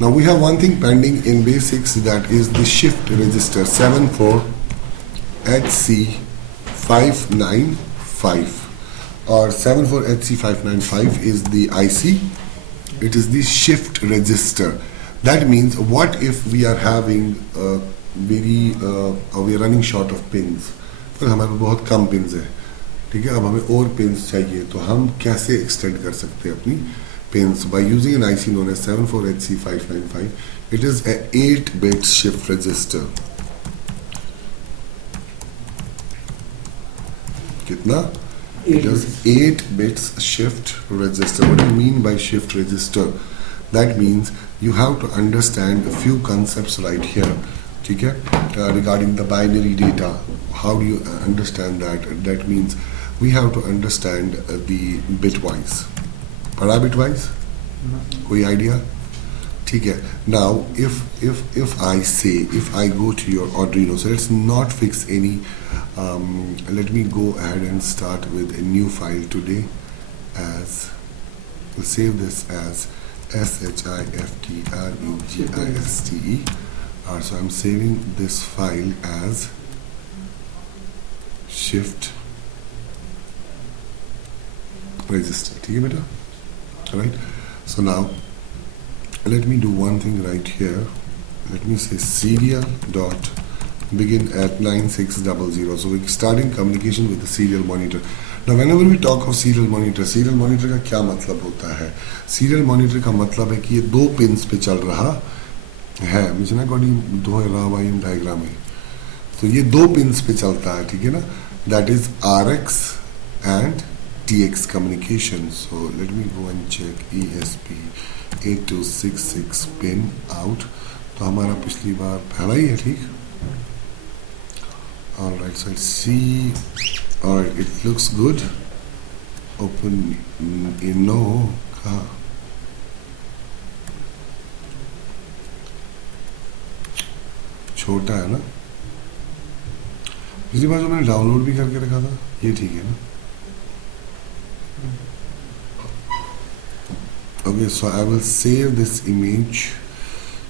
Now we have one thing pending in basics, that is the shift register 74HC595 or 74HC595 is the IC. It is the shift register. That means what if we are having we are running short of pins, पर हमारे पास बहुत कम pins है, ठीक है, अब हमें और pins चाहिए, तो हम कैसे एक्सटेंड कर सकते हैं अपनी pins by using an IC known as 74HC595. It is a 8-bit shift register. कितना? It is 8 bits shift register. What do you mean by shift register? That means you have to understand a few concepts right here, ठीक है, regarding the binary data. How do you understand that? That means we have to understand the bitwise. पढ़ा bitwise? कोई idea? ठीक है. Now, if I say, if I go to your Arduino, so let's not fix any. Let me go ahead and start with a new file today. As we'll save this as SHIFTREGISTE. So I'm saving this file as shift register. ठीक है बेटा? Right. So now let me do one thing right here. Let me say serial dot begin at 9600. So we're starting communication with the serial monitor. Now whenever we talk of serial monitor का क्या मतलब होता है? Serial monitor का मतलब है कि ये दो पिन्स पे चल रहा है, मुझे ना कोई दो रावायम डायग्राम है, तो ये दो पिन्स पे चलता है, ठीक है ना? That is RX and TX communication. So let me go and check ESP8266 pin out. तो हमारा पिछली बार पहला ही है, ठीक? Alright, so let's see. Alright, it looks good. Open no कहाँ? छोटा है ना? पिछली बार जो मैंने डाउनलोड भी करके रखा था, ये ठीक है ना? Okay, so I will save this image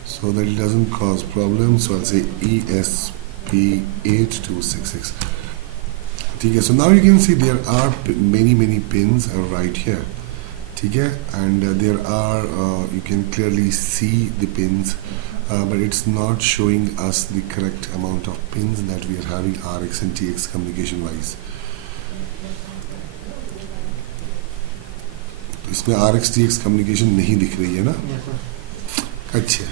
so that it doesn't cause problems. So I'll say ESP8266. Okay, so now you can see there are many pins right here. Okay, and there are you can clearly see the pins, but it's not showing us the correct amount of pins that we are having RX and TX communication wise. इसमें RX TX communication नहीं दिख रही है ना? अच्छा,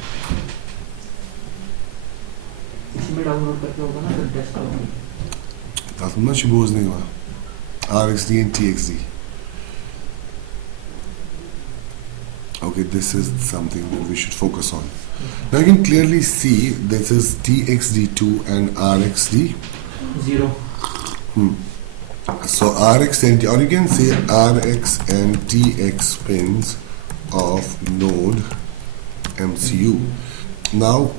इसमें download करके होगा ना डेस्कटॉप में, that's much बोझ नहीं हुआ. RXD and TXD. Okay, this is something that we should focus on. Now you can clearly see this is TXD2 and RXD 0. So RX and or you can say RX and TX pins of node MCU. Now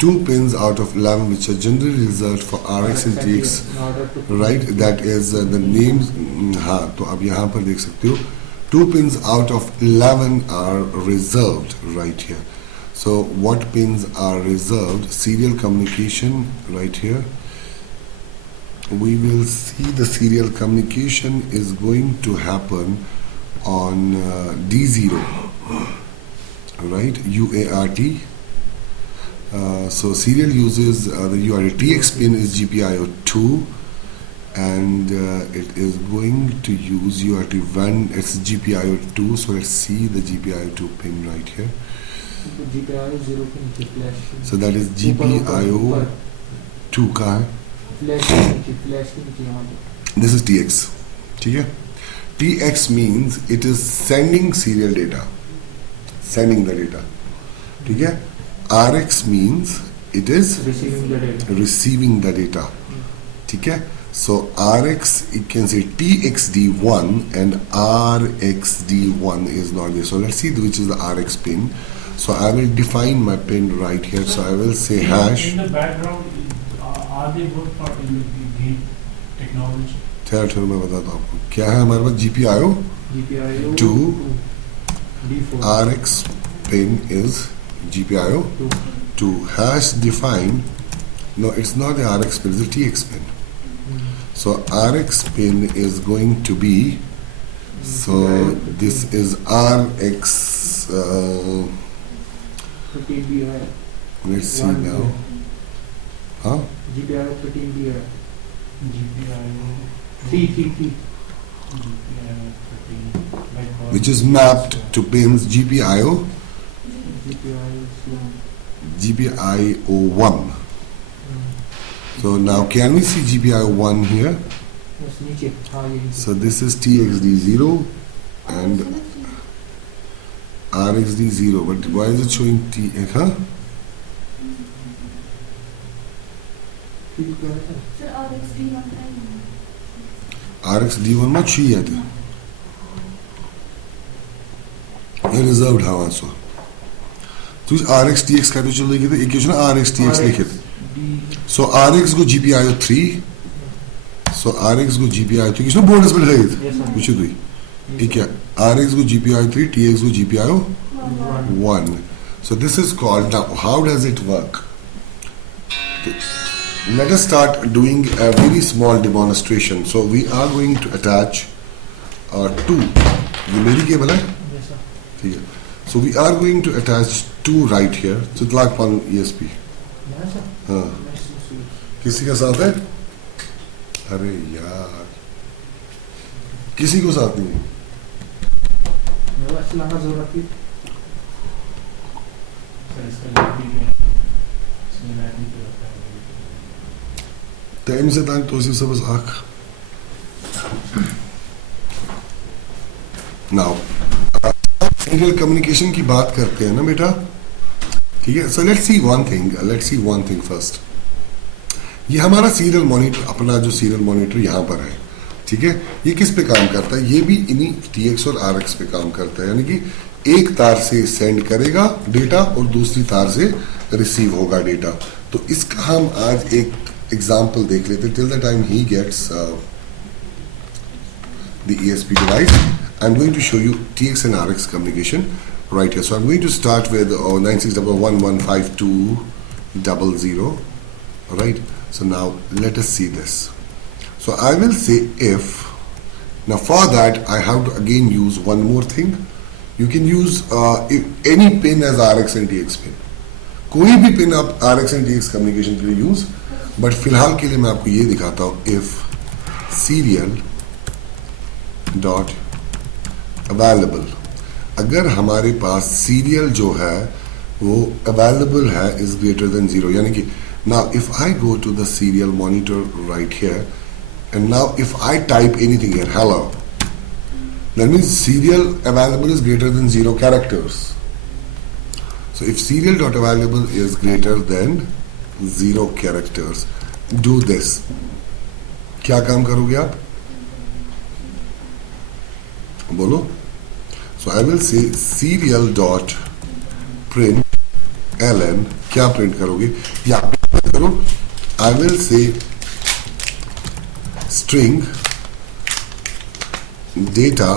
2 pins out of 11 which are generally reserved for RX and TX, right? That is the names. हाँ, तो अब यहाँ पर देख सकते हो 2 pins out of 11 are reserved right here. So what pins are reserved? Serial communication right here. We will see the serial communication is going to happen on D0, right? UART. So serial uses the UART. TX pin is GPIO2, and it is going to use UART1. It's GPIO2. So let's see the GPIO2 pin right here. So that is GPIO2 का है. This is TX. ठीक है? TX means it is sending serial data, sending the data. ठीक है? RX means it is receiving the data. ठीक है? So RX, you can say TXD1 and RXD1 is not there. So let's see which is the RX pin. So I will define my pin right here. So I will say hash. In the background, are they both part in the gate technology? ठहर मैं बताता हूँ आपको क्या है. हमारे पास GPIO 2 RX pin is GPIO 2 hash define. No, it's not the RX pin, it's the TX pin. So RX pin is going to be, so this is RX, 13 BI. let's see now. Huh? GPIO 13 BI. GPIO 3. GPIO 13 like Which is mapped to pins GPIO GPIO 1. So now can we see GPIO 1 here? yes, नीचे. हाँ ये नीचे. So this is TXD0 and RXD0, but why is it showing TX? Huh? फिर क्या है? Sir, RxD1 time. RXD1 मत चाहिए थे. ये रिजर्व्ड है वहाँ सो. तो RXTX का तो चल रही थी. एक क्वेश्चन RXTX लिखे थे. So RX go GPIO 3. So RX go GPIO 3. किसने बोर्ड पर लगाई थी? Yes, sir. पूछो तुई. ठीक है. RX go GPIO 3, TX go GPIO 1. So this is called, now how does it work? Let us start doing a very small demonstration. So we are going to attach two. ये मेरी cable है? Yes, sir. ठीक है. So we are going to attach two right here. So it's like one ESP. Yes, sir. हाँ. Nice to see you. किसी का साथ है? अरे यार, किसी को साथ नहीं है. मेरे को चलाना जरूरत थी. सर इसका लाइट भी है इसमें लाइट भी तो होता है टाइम से टाइम तो सब आँख. नाउ सीरियल कम्युनिकेशन की बात करते हैं ना बेटा. ठीक है. So let's see one thing first. ये हमारा सीरियल मॉनिटर, अपना जो सीरियल मॉनिटर यहाँ पर है. ठीक है. ये किस पे काम करता है? ये भी इन्हीं TX और RX पे काम करता है. यानी कि एक तार से सेंड करेगा डेटा और दूसरी तार से रिसीव होगा डेटा. तो इसका हम आज एक एग्जाम्पल देख लेते हैं. Till the time he gets the ESP device, I'm going to show you TX and RX communication right here. So I'm going to start with 96115200. Alright, so now let us see this. So I will say if. Now for that I have to again use one more thing. You can use if any pin as RX and TX pin. कोई भी pin आप RX and TX communication के लिए use. But फिलहाल के लिए मैं आपको ये दिखाता हूँ. इफ सीरियल डॉट अवेलेबल, अगर हमारे पास सीरियल जो है वो अवेलेबल है इज ग्रेटर देन 0, यानी कि now if I go to the serial monitor right here and now if I type anything here hello, that means serial available is greater than 0 characters. So if serial dot available is greater than 0 characters, do this. क्या काम करोगे आप? बोलो. So I will say serial dot print ln. क्या print करोगे? या करो. I will say string data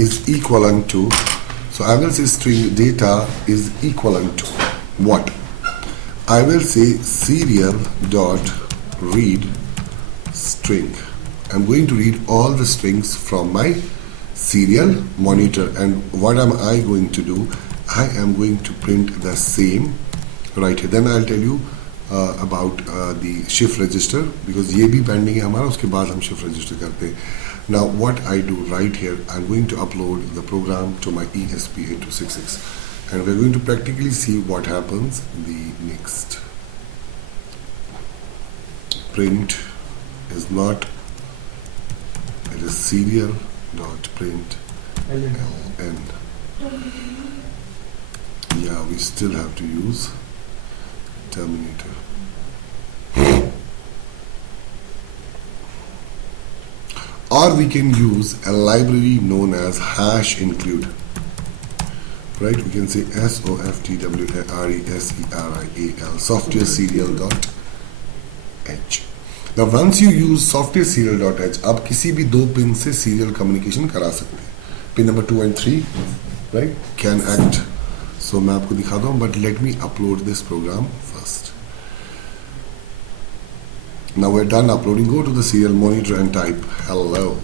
is equal to. So I will say string data is equal to what? I will say serial dot read string. I'm going to read all the strings from my serial monitor, and what am I going to do? I am going to print the same right here. Then I'll tell you about the shift register, because ये भी pending है हमारा. उसके बाद हम shift register करते हैं. Now what I do right here, I'm going to upload the program to my ESP8266. And we're going to practically see what happens. The next print is not, it is serial dot print ln. Yeah, we still have to use terminator. Or we can use a library known as hash include. Right, we can say softwareserial, software serial dot h. Now once you use software serial dot h, आप किसी भी दो pin से serial communication करा सकते हैं. Pin number 2 and 3, right, can act. So मैं आपको दिखाता हूँ, but let me upload this program first. Now we're done uploading. Go to the serial monitor and type hello.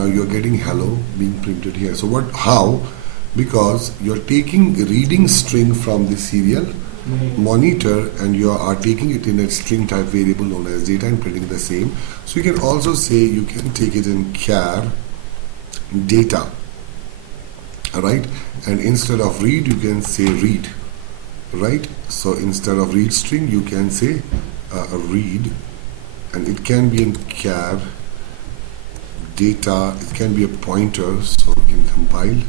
Now you're getting hello being printed here. So what? How? Because you're taking reading string from the serial monitor and you are taking it in a string type variable known as data and printing the same. So you can also say you can take it in char data. Alright? And instead of read, you can say read. Right? So instead of read string, you can say read, and it can be in char data, it can be a pointer, so we can compile.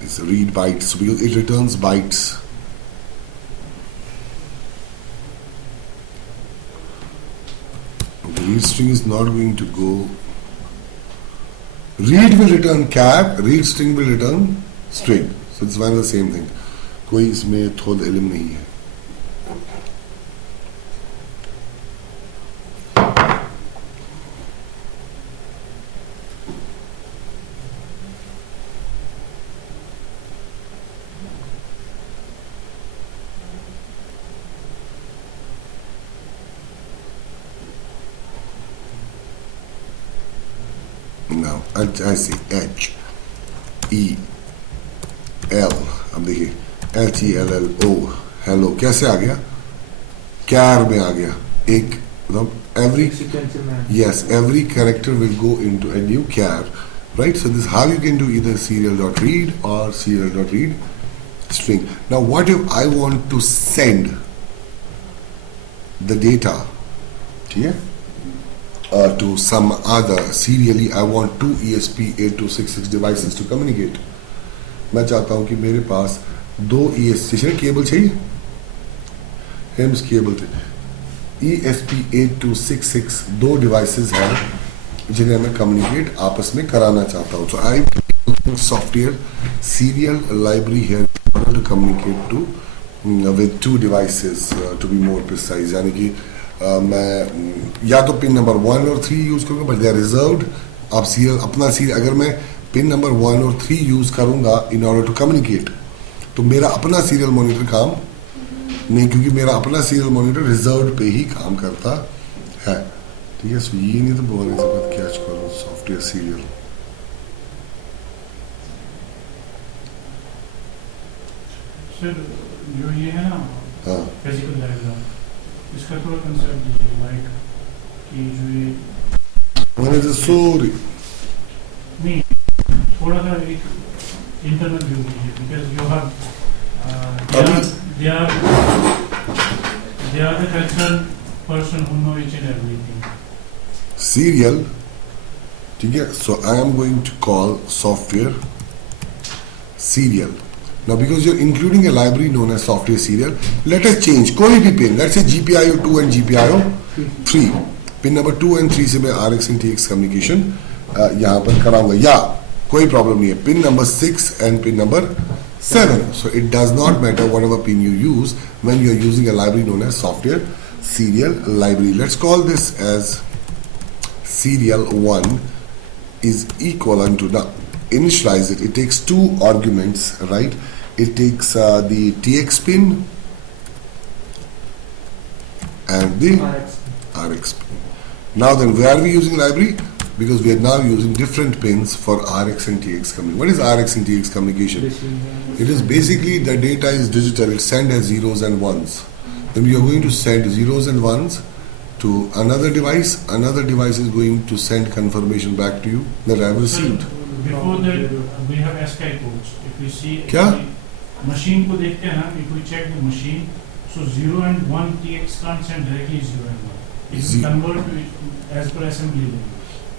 It's read bytes because it returns bytes. The read string is not going to go. Read will return char, read string will return string. So it's one and the same thing. कोई इसमें थोड़ा इल्म नहीं है. Now I see H E L, अब देखिए HELLO, hello कैसे आ गया? कैर में आ गया. एक मतलब every Sequential में. yes, every character will go into a new char, right? So this is how you can do either serial.read or serial.read string. Now what if I want to send the data, ठीक है, to some other serially? I want two ESP8266 devices to communicate. मैं चाहता हूं कि मेरे पास दो ESP cable चाहिए, हेम्स cable थे, ESP8266 दो डिवाइसेस हैं जिन्हें मैं कम्युनिकेट आपस में कराना चाहता हूं. So I software serial library here in order to communicate to with two devices to be more precise. यानी कि मैं या तो पिन नंबर 1 और 3 यूज करूंगा, बट दे आर रिजर्व्ड. आप सीरियल अपना सीरियल, अगर मैं पिन नंबर 1 और 3 यूज करूंगा इन ऑर्डर टू कम्युनिकेट, तो मेरा अपना सीरियल मॉनिटर काम नहीं, क्योंकि मेरा अपना सीरियल मॉनिटर रिजर्व्ड पे ही काम करता है. ठीक है. सो ये नहीं तो बोलने से बात कैच करो सॉफ्टवेयर सीरियल. सर जो ये है ना हाँ, फिजिकल डायग्राम, इसका थोड़ा कंसेप्ट दीजिए, लाइक कि जो ये मैंने जो सॉरी नहीं थोड़ा सा एक इंटरनल व्यू दीजिए, because you have they are the cultural person who know each and everything. serial. ठीक है. So I am going to call software serial. Now because you're including a library known as software serial, let us change कोई भी pin, let's say GPIO 2 and GPIO 3, pin number 2 and 3 से मैं RX and TX communication यहाँ पर कराऊंगा, या कोई problem नहीं है pin number 6 and pin number 7. So it does not matter whatever pin you use when you are using a library known as software serial library. Let's call this as serial 1 is equivalent to, now initialize it. It takes two arguments, right? It takes the TX pin and the RX pin. Now then, where are we using library? Because we are now using different pins for RX and TX communication. What is RX and TX communication? It is basically the data is digital. It's sent as zeros and ones. Then we are going to send zeros and ones to another device. Another device is going to send confirmation back to you that I have received. Before that, we have ASCII codes. If we see क्या? machine को देखते हैं ना, if we check the machine, so 0 and 1 TX can't send directly 0 and 1. It will convert to it as per assembly language.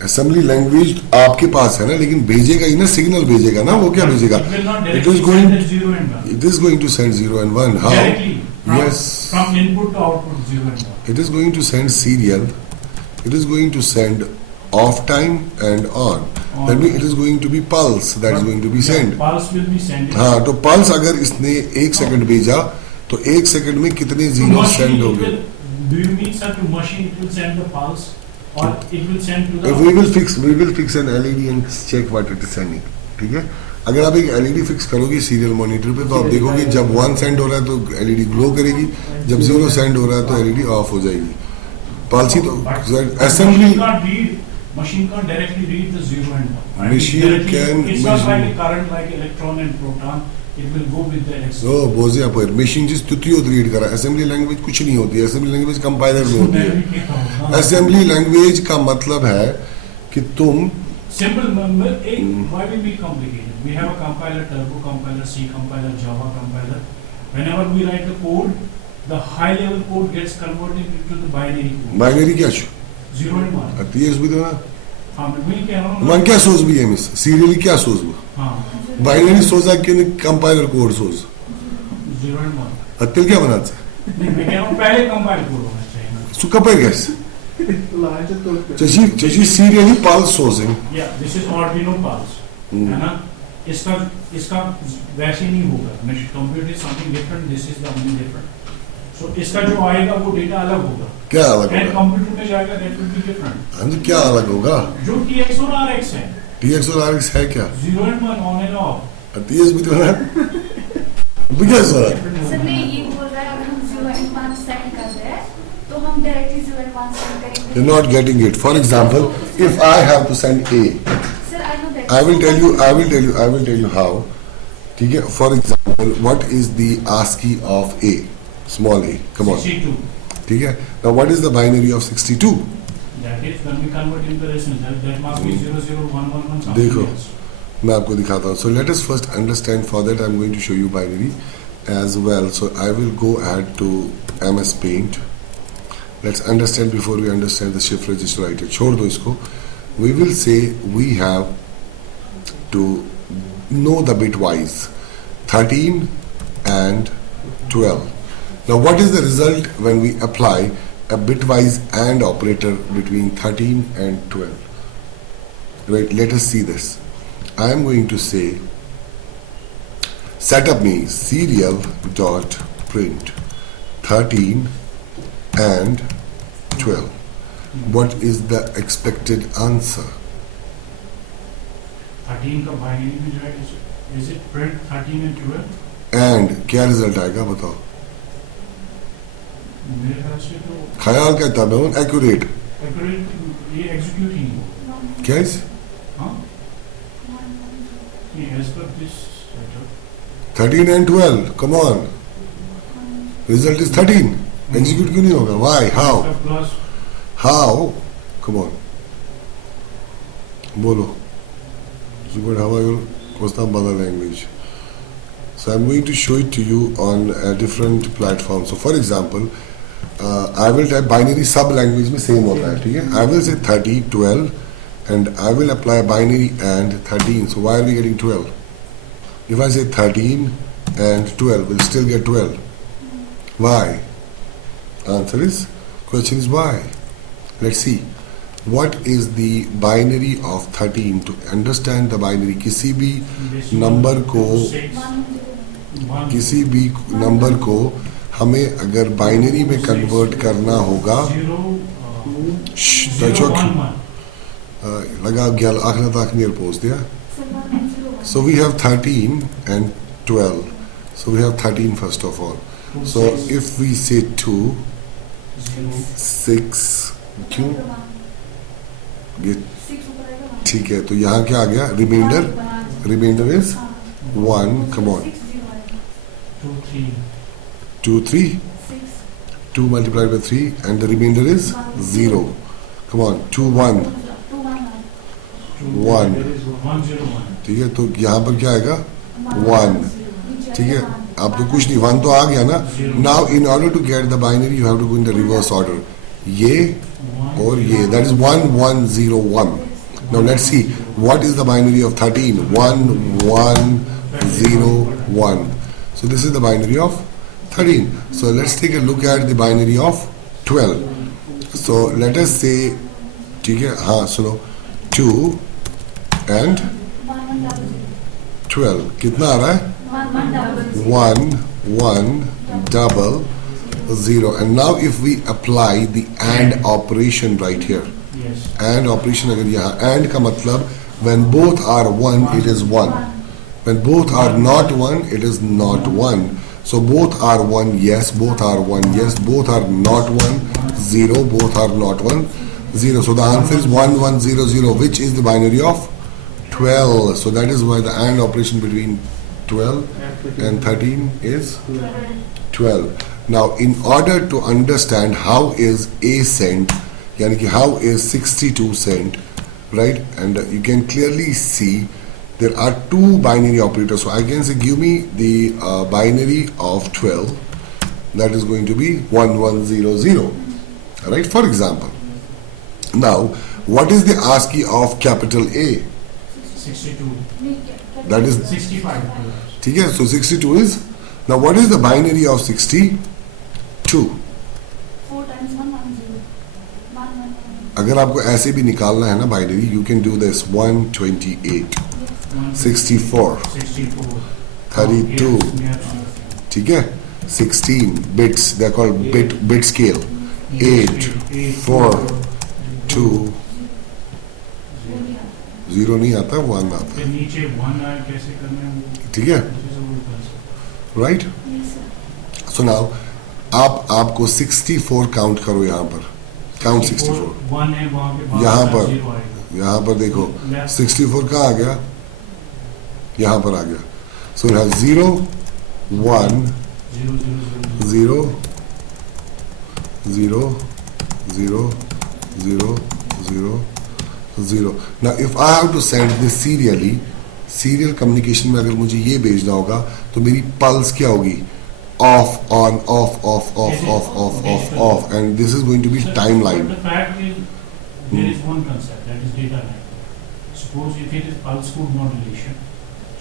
Assembly language आपके पास है ना, लेकिन भेजेगा ही ना, सिग्नल भेजेगा ना. वो क्या भेजेगा? It will not It directly is going. send the 0 and 1. It is going to send 0 and 1. How? Directly. From, Yes. From input to output 0 and 1. It is going to send serial. It is going to send off time and on. That means it is going to be pulse that is going to be sent. Pulse will be sent. हाँ, तो pulse अगर इसने 1 second भेजा तो 1 second में कितने zero send हो गए? Do you mean sir to machine it will send the pulse or it will send to the. we will fix an LED and check what it is sending. ठीक है, अगर आप एक LED fix करोगे serial monitor पे तो आप देखोगे जब 1 सेंड हो रहा है तो LED ग्लो करेगी, जब 0 सेंड हो रहा है तो LED ऑफ हो जाएगी. पॉलिसी तो assembly Machine can't directly read the 0 and 1. Machine Directly, can- It's not machine- like a current like electron and proton. It will go with the X. ओ बोझे आप मशीन जिस तुतियों read करा. Assembly language कुछ नहीं होती है, assembly language compiler में होती है. असेंबली लैंग्वेज का मतलब है कि तुम Simple. Why will be complicated? We have a compiler, Turbo compiler, C compiler, Java compiler. Whenever we write the code, the high level code gets converted into the binary code. Binary क्या छो 0 and 1. अतीस भी देना हाँ मैं वही कह रहा हूँ. मन क्या सोच भी है मिस सीरियली क्या सोच भी हाँ बाइनरी सोचा कि कंपाइलर कोड सोच 0 and 1. अतिल क्या बनाते नहीं मैं कह रहा हूँ पहले कंपाइल कोड होना चाहिए ना. सुका पे गैस लाइन से तोड़ के चची serially पाल्स Soching Yeah, this is Arduino Pulse. है ना? इसका वैसे नहीं होगा. Computer is something different. This is the only different. So इसका जो आएगा वो डेटा अलग होगा. क्या अलग And होगा कंप्यूटर में जाएगा that will be different. हाँ जी क्या अलग होगा जो TX और RX है. TX और RX है क्या 0 and 1 on and off. अतीस भी देना क्या सोचा सर नहीं ये बोल रहा है अगर हम 0 and 1 सेट कर रहे हैं तो हम डायरेक्टली 0 and 1 सेट करेंगे. you're not getting it. For example, if I have to send A, sir I know that. I will tell you how. ठीक है. For example, what is the ASCII of A? Small a. Come on. 62. ठीक है. Now what is the binary of 62? That is when we convert into decimal. That must be 00111 something देखो. else. मैं आपको दिखाता हूँ. So let us first understand. For that, I'm going to show you binary as well. So I will go ahead to MS Paint. Let's understand before we understand the shift register item. छोड़ दो इसको. We will say we have to know the bitwise 13 and 12. Now what is the result when we apply a bitwise AND operator between 13 and 12? Right, let us see this. I am going to say setup me serial dot print 13 and 12. What is the expected answer? 13 का binary में जो है is it print 13 and 12? And क्या result आएगा बताओ. मेरे ख्याल से तो ख्याल का तब एक्यूरेट accurate ये execute ही नहीं होगा. क्या है हाँ? ये as per this setup. 13 and 12. Come on. Result is 13. Execute क्यों नहीं होगा? Why? How? इसका plus How? Come on. Bolo. But how are you? What's the other language? So I'm going to show it to you on a different platform. So for example, I will type binary sub language में same होता है, ठीक है? I will say 30, 12 and I will apply binary and 13. So why are we getting 12? If I say 13 and 12, we'll still get 12. Why? Answer is, question is why? Let's see. What is the binary of 13? To understand the binary, किसी भी number को किसी भी number को हमें अगर binary में convert करना होगा लगा गया आखिर तक नियर पहुंच दिया. So we have 13 and 12. So we have 13 first of all. So if we say 2, 6, क्यों ये ठीक है. तो यहाँ क्या आ गया? Reminder is 1. Come on 2, 3. 2 multiplied by 3 and the remainder is 0. Come on 2, 1. 1. ठीक है. तो यहाँ पर क्या आएगा? 1. ठीक है. अब तो कुछ नहीं, 1 तो आ गया ना. Now in order to get the binary you have to go in the reverse order. ये और ये, that is 1, 1, 0, 1. Now let's see what is the binary of 13. 1, 1, 0, 1. So this is the binary of 13. So let's take a look at the binary of 12. So let us say, ठीक है, हाँ सुनो, 2 and 12 कितना आ रहा है? 1, 1, double 0. And now if we apply the AND operation right here, Yes. And operation अगर यहाँ and का मतलब when both are one it is one, when both are not one it is not one. So both are one, yes, both are one, yes, both are not one, zero, both are not one, zero. So the answer is 1 1 0 0, which is the binary of 12. So that is why the AND operation between 12 and 13 is 12. Now in order to understand how is A sent, yani ki how is 62 sent, right, and you can clearly see there are two binary operators. So I can say give me the binary of 12, that is going to be 1 1 0 0, right, for example. Now what is the ASCII of capital A? 62. That is 65. ठीक है. So 62 is, now what is the binary of 62? 4 times 1 1 0 1 1 अगर आपको ऐसे भी निकालना है ना binary, you can do this 128 64 64. 32, Yes. ठीक है, 16 bits, they are called bit scale, 8 4 2 0 नहीं आता, 1 आता फिर नीचे 1 आए कैसे करना है वो? है, ठीक है, This is all concept. Right. Yes, sir. So now आपको 64 काउंट करो, यहाँ पर काउंट 64, 1 है वहाँ पे, यहाँ बाहर पर, 0 आएगा. यहाँ पर देखो Left. 64 कहाँ आ गया, यहाँ पर आ गया. सो यहाँ 0 1 0 0 0 0 0 0 0 0. Now if I have to send this serially, serial communication में अगर मुझे ये भेजना होगा तो मेरी पल्स क्या होगी, off on off off off off off off off, and this is going to be timeline. The fact is, there is one concept, that is data network. Suppose if it is pulse code modulation,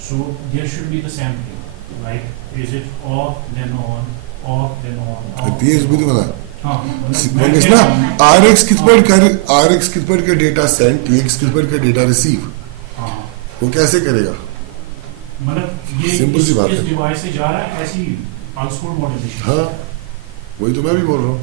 so there should be the sampling, right? Is it off then on, off then on, off? तेज भी तो बना हाँ, बोलिस ना, RX कितने का data send, TX कितने का डेटा रिसीव, हाँ, वो कैसे करेगा? मतलब ये Simple सी बात इस है. डिवाइस से जा रहा है ऐसी पल्स कोड मॉड्यूलेशन. हाँ, वही तो मैं भी बोल रहा हूँ.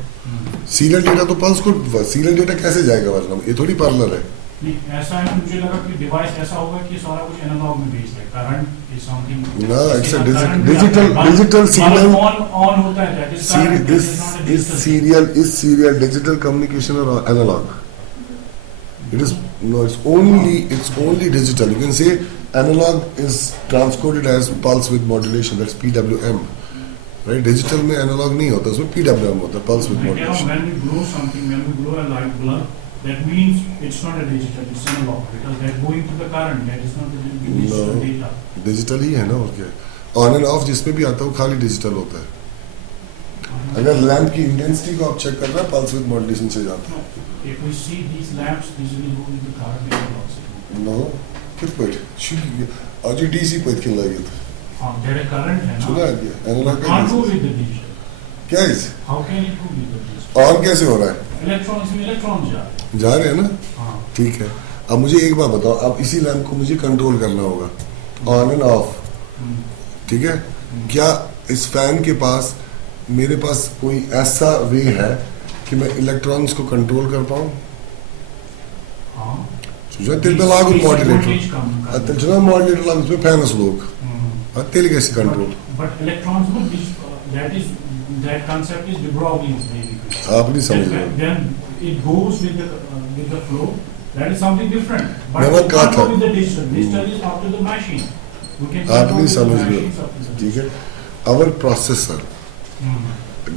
सीरियल डेटा तो पल्स को, सीरियल डेटा कैसे जाएगा, वरना ये थोड़ी पार्लर है. नहीं, ऐसा है, मुझे लगा कि डिवाइस ऐसा होगा कि सारा कुछ एनालॉग में भेज दे. Current is something, No, it's a digital signal. On होता है, that is current, that is not a digital. Is serial digital communication or analog? It is no. It's only digital. You can say analog is transcoded as pulse with modulation. That's PWM, right? Digital में analog नहीं होता, उसमें PWM होता है, pulse with I tell modulation. when we blow something, when we blow a light bulb, that means it's not a digital, it's analog, because they're going to the current, that is not the digital No. data. Digital ही है ना, और क्या? On end of जिसमें भी आता है वो खाली डिजिटल होता है. अगर लैंप की इंटेंसिटी को आप चेक कर रहे हैं, पल्स विद मॉड्यूलेशन से जाता है. If we see these lamps, these will go with the current analog signal. नो कित पट आज ये डीसी पट के लगे थे, There a current है सुना ना? दिया एनालॉग का Can't go DC. with the digital. क्या है? How can it go with the digital? On कैसे हो रहा है? Electrons में electrons जा रहे हैं. जा रहे हैं ना, हाँ. ठीक है. अब मुझे एक बात बताओ, अब इसी लैंप को मुझे कंट्रोल करना होगा, ऑन एंड ऑफ, हम्म. ठीक है. क्या इस फैन के पास, मेरे पास कोई ऐसा वे है कि मैं इलेक्ट्रॉन्स को कंट्रोल कर पाऊँ? हाँ. तेल लाग Voltage मॉड्यूलेटर, कम करना. जो मॉड्यूलेटर लाग उसमें फैन लोग हम्म. तेल कैसे control, But electrons, no, that concept is de Broglie's basically. आप नहीं समझ रहे. Then it goes with the flow. That is something different. But मैंने we कहा can't था. go with the digital. Digital is up to the machine. We can आप control नहीं with the समझ रहे machines हो, up to the ठीक है. digital. Our processor Hmm.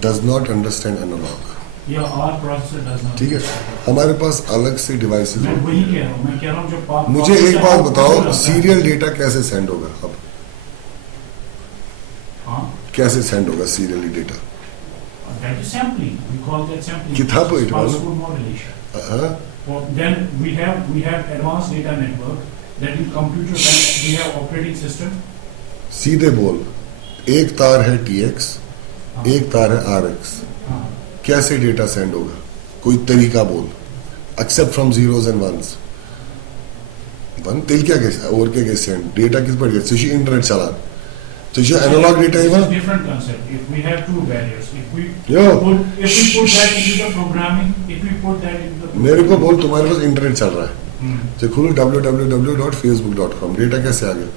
does not understand analog, Yeah, our processor does not. ठीक है. हमारे पास अलग से डिवाइसेस मैं होते वही हैं. कह रहा हूँ. मैं कह रहा हूँ जब मुझे एक processor बात output बताओ, होता है, सीरियल डेटा कैसे सेंड होगा, अब हाँ, कैसे सेंड होगा serially data? that is sampling. We call that sampling. कितना point Pulse वाला? code modulation. हाँ, Then we have advanced data network that in computer science we have operating system. सीधे बोल, एक तार है TX, हाँ, एक तार है RX, हाँ. कैसे डेटा सेंड होगा? कोई तरीका बोल, except from zeros and ones. One तेल क्या कैसे और क्या कैसे सेंड डेटा किस पर कैसे इंटरनेट चला तो ये एनालॉग डेटा है This is वहाँ different concept. If we have two barriers, if we yo put that into the programming, if we put that into the मेरे को बोल तुम्हारे पास इंटरनेट चल रहा है Hmm. तो खोलो www.facebook.com डेटा कैसे आ गया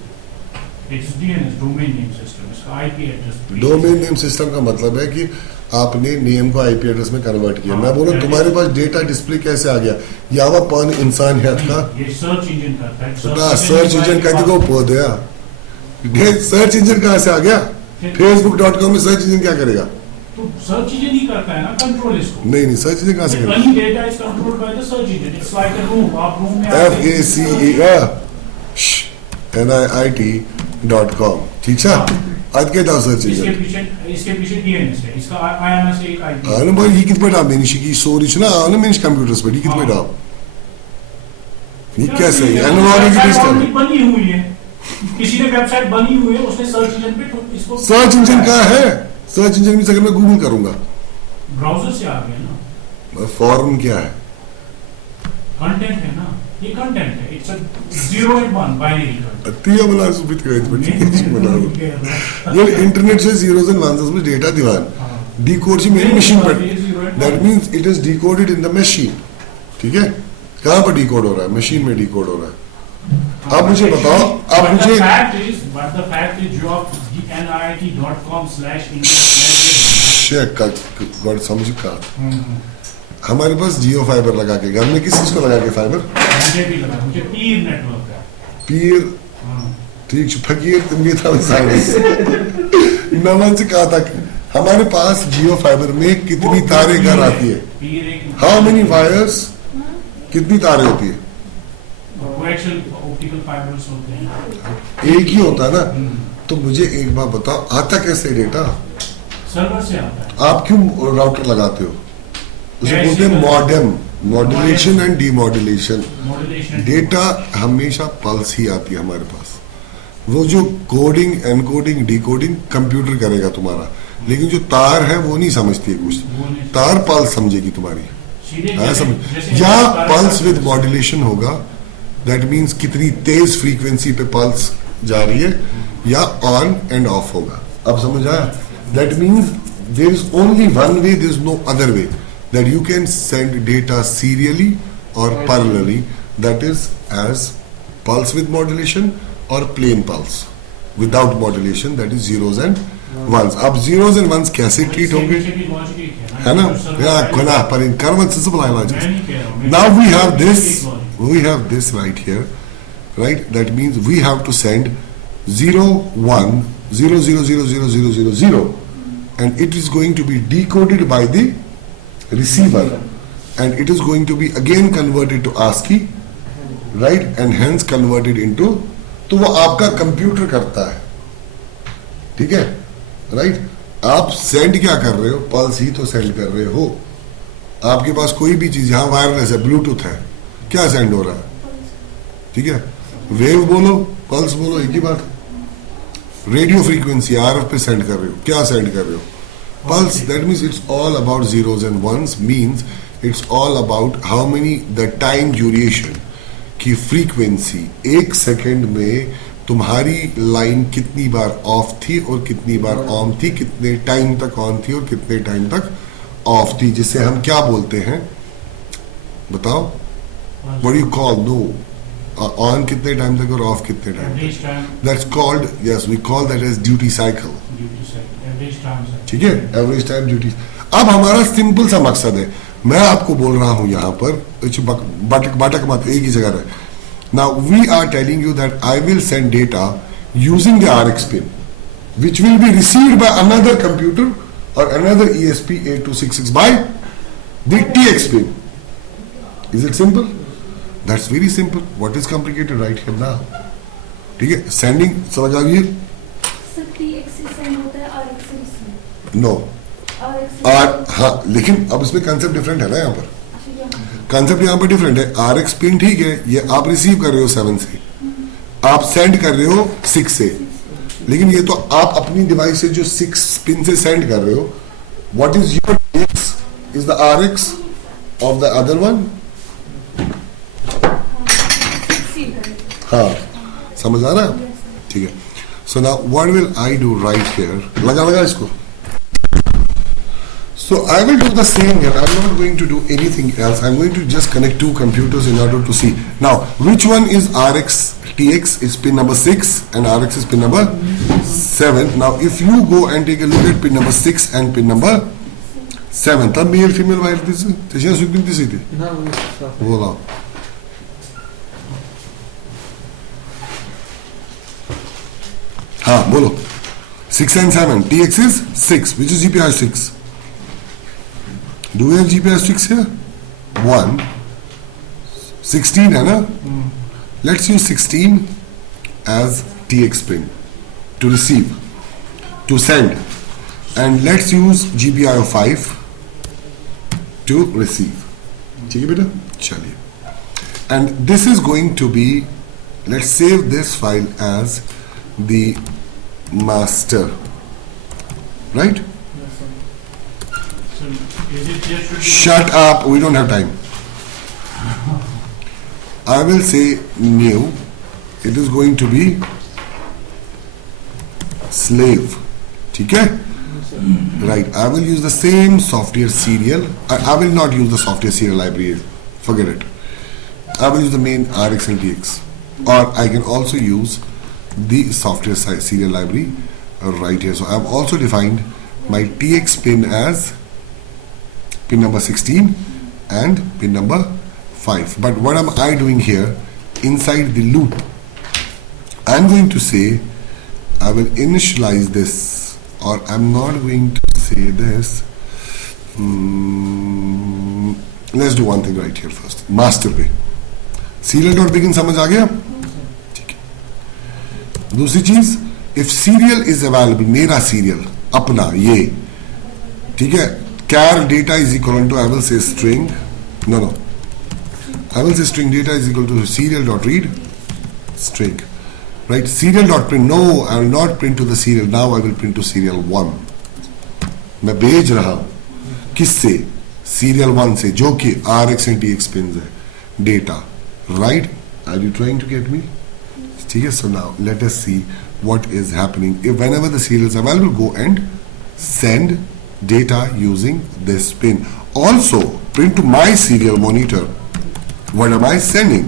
It's DNS, domain name system. इसका IP address. Domain name system का मतलब है कि आपने नेम को आईपी एड्रेस में कन्वर्ट किया मैं बोलूँ तुम्हारे पास डेटा डिस्प्ले कैसे आ गया यावा पान इंसान है का ये सर्च इंजन करता है. सर्च इंजन कहते को पौधे सर्च इंजन कहाँ से आ गया facebook.com में सर्च इंजन क्या करेगा तो सर्च इंजन ही करता है ना कंट्रोल इसको. नहीं सर्च इंजन कहाँ से करेगा Any data is controlled by the search engine. It's like a room. आप room में FACENIT.com ठीक है आज के दाव सर्च इसके इंजन पीछे DNS है. इसका IMS एक IP. आने भाई ये कितने डाल मेनी शिकी सोरी ना आने मेनी कंप्यूटर्स पर ये कितने डाल ये कैसे है एनालॉग डिजिटल बनी हुई है. किसी ने वेबसाइट बनी हुई है उसने सर्च इंजन पे इसको सर्च इंजन कहाँ है सर्च इंजन में अगर मैं गूगल करूंगा ब्राउजर से आ गया ना. फॉर्म क्या है कंटेंट है ना. ये कंटेंट है. It's a 0 and 1 binary content. अतिया बना सुबित करे तो बच्चे बना दो ये इंटरनेट से जीरोस एंड वंस में डेटा दीवान डिकोड से मेरी मशीन पर that means it is decoded in the machine ठीक है कहाँ पर डिकोड हो रहा है मशीन में डिकोड हो रहा है अब मुझे बताओ अब मुझे but the fact is जो आप NIIT.com/India शेक का वर्ड समझ का हमारे पास जियो फाइबर लगा के घर में किस चीज को लगा के फाइबर मुझे भी लगा मुझे पीर नेटवर्क है. पीर ठीक फकीर तुम ये था साइंस मैं मन से कहा था कि हमारे पास जियो फाइबर में कितनी तारें घर आती है पीर एक हाउ मेनी वायर्स कितनी तारें होती है कोएक्सियल ऑप्टिकल फाइबर्स होते हैं. एक ही होता है ना तो मुझे एक बात बताओ आता कैसे डेटा सर्वर से आता है. आप क्यों राउटर लगाते हो उसे बोलते हैं modem modulation and demodulation modulation data हमेशा पल्स ही आती है हमारे पास वो जो कोडिंग एनकोडिंग डिकोडिंग कंप्यूटर करेगा तुम्हारा लेकिन जो तार है वो नहीं समझती है कुछ तार पल्स समझेगी तुम्हारी हाँ समझ या पल्स विद मॉड्यूलेशन होगा दैट मीन्स कितनी तेज फ्रीक्वेंसी पे पल्स जा रही है या ऑन एंड ऑफ होगा अब समझ आया that means there is only one way there is no other way that you can send data serially or parallelly that is as pulse with modulation or plain pulse without modulation that is zeros and ones अब zeros and ones कैसे treat होंगे है ना या गुना पर इन कर्मत से supply logic now we have this right here right that means we have to send 0 1 0 0 0 0 0 0 0 and it is going to be decoded by the receiver and it is going to be again converted to ASCII right and hence converted into तो वो आपका computer करता है ठीक है right आप send क्या कर रहे हो पल्स ही तो सेंड कर रहे हो आपके पास कोई भी चीज यहाँ वायरलेस है ब्लूटूथ है क्या सेंड हो रहा है ठीक है वेव बोलो पल्स बोलो एक ही बात रेडियो फ्रीक्वेंसी आरएफ पे सेंड कर रहे हो क्या सेंड कर रहे हो pulse that means it's all about zeros and ones means it's all about how many the time duration की फ्रीक्वेंसी एक सेकेंड में तुम्हारी लाइन कितनी बार ऑफ थी और कितनी बार ऑन थी कितने टाइम तक ऑन थी और कितने टाइम तक ऑफ थी जिसे हम क्या बोलते हैं बताओ what do you call no on कितने टाइम तक और ऑफ कितने टाइम तक that's called yes we call that as duty cycle ठीक है एवरेज टाइम ड्यूटी अब हमारा सिंपल सा मकसद है मैं आपको बोल रहा हूं यहां पर बटक मत एक ही जगह है now we are telling you that I will send data using the RX pin which will be received by another computer or another ESP8266 by the TX pin is it simple that's very simple what is complicated right here now ठीक है sending समझ आ गई sir TX से send होता है RX से receive no RX और हाँ लेकिन अब इसमें कंसेप्ट डिफरेंट है ना यहाँ पर कंसेप्ट यहाँ पर डिफरेंट है RX पिन ठीक है ये आप रिसीव कर रहे हो 7 से आप सेंड कर रहे हो 6 से लेकिन ये तो आप अपनी डिवाइस से जो 6 पिन से सेंड कर रहे हो what is your TX is the RX of the other one हाँ समझ आ रहा है ठीक है So now what will I do right here? लगा इसको. So I will do the same here. I'm not going to do anything else. I'm going to just connect two computers in order to see. Now, which one is RX? TX is pin number 6 and RX is pin number 7. Now, if you go and take a look at pin number 6 and pin number 7, तब male female wire this is. तेरे सुन किसी थी. ना वो साफ बोला. हाँ बोलो. 6 and 7. TX is 6. Which is GPR 6? Do we have GPR 6 here? 1. 16 है ना? Let's use 16 as TX pin to receive, to send, and let's use GPIO 5 to receive. ठीक है बेटा? चलिए. And this is going to be, let's save this file as the master, right? So is it there should be Shut up, we don't have time. I will say new. It is going to be slave. ठीक है? Right. I will use the same software serial. I will not use the software serial library. Forget it. I will use the main RX and TX. Or I can also use the software serial library right here. So I have also defined my TX pin as pin number 16 and pin number 5. But what am I doing here? Inside the loop, I'm going to say I will initialize this, or I'm not going to say this. Let's do one thing right here first. Master पे serial dot begin समझ आ गया? ठीक है. दूसरी चीज, if serial is available, मेरा serial अपना ये, ठीक है, char data is equal to, I will say string, no, I will say string data is equal to serial dot read string, right? Serial dot print, no, I will not print to the serial. Now I will print to serial 1. मैं भेज रहा हूँ किससे? serial 1 से, जो कि RX and TX pins है, data, right? Are you trying to get me? ठीक है. So now let us see what is happening. If whenever the serial is available, go and send data using this pin. Also print to my serial monitor. What am I sending?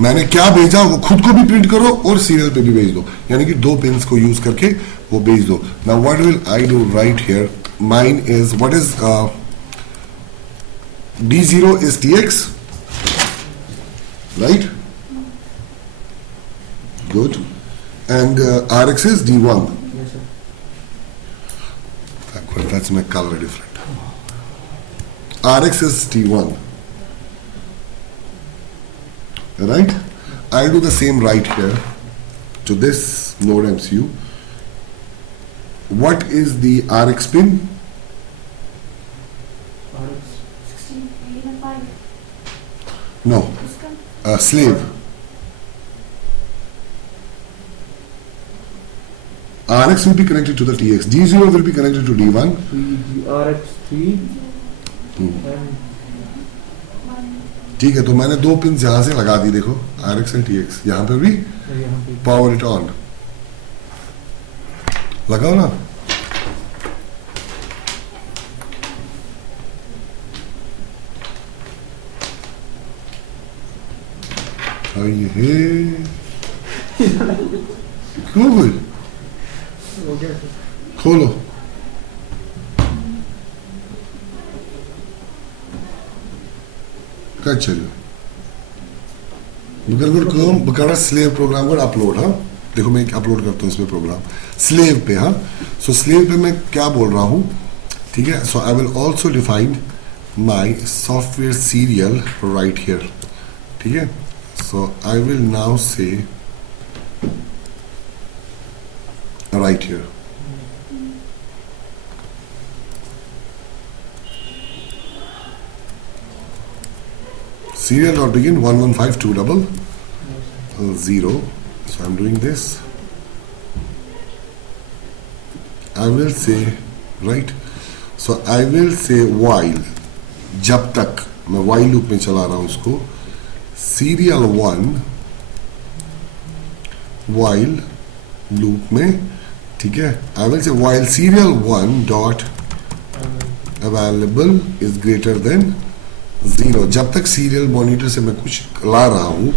मैंने क्या भेजा वो खुद को भी print करो और serial पे भी भेज दो, यानी कि दो पिन्स को यूज करके वो भेज दो. Now what will I do right here? Mine is, what is D0 is TX, right? Good. And RX is D1. yes sir. Backward, that's my color different. RX is T1. Right? I'll do the same right here to this node MCU. What is the RX pin? RX 16, 8 and 5. No, उसका slave. RX will be connected to the TX. D0 will be connected to D1. RX 3 and ठीक है, तो मैंने दो pin यहां से लगा दी. देखो RX and TX, यहाँ पे भी यहाँ पे पावर इट ऑन लगाओ ना. ये क्यों हुई? हो गया सर. खोलो. क्या चलो बकारा स्लेव प्रोग्राम पर अपलोड. हाँ देखो मैं अपलोड करता हूँ इसमें प्रोग्राम स्लेव पे. हाँ सो स्लेव पे मैं क्या बोल रहा हूँ, ठीक है. So I will also define my software serial right here. ठीक है. So I will now say right here serial dot begin 115200. So I'm doing this. I will say, right? So I will say while, जब तक मैं while loop में चला रहा हूँ उसको, serial 1 while लूप में, ठीक है. I will say while serial 1 dot available is greater than 0. जब तक सीरियल मॉनिटर से मैं कुछ ला रहा हूँ,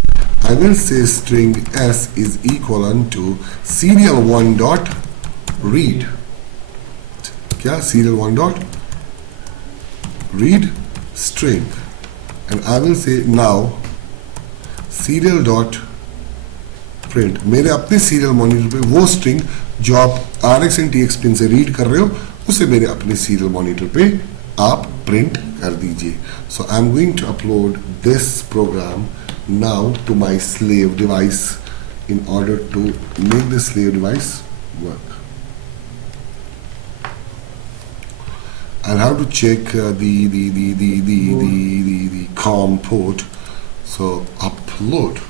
I will say string s is equivalent to serial 1 dot read. क्या serial 1 dot read string, and I will say now serial dot print. मेरे अपने सीरियल मॉनिटर पे वो स्ट्रिंग जो आप RX एंड TX पिन से रीड कर रहे हो, उसे मेरे अपने सीरियल मॉनिटर पे आप प्रिंट कर दीजिए. So I am going to upload this program now to my slave device in order to make the slave device work. I'll have to check the COM port. So upload.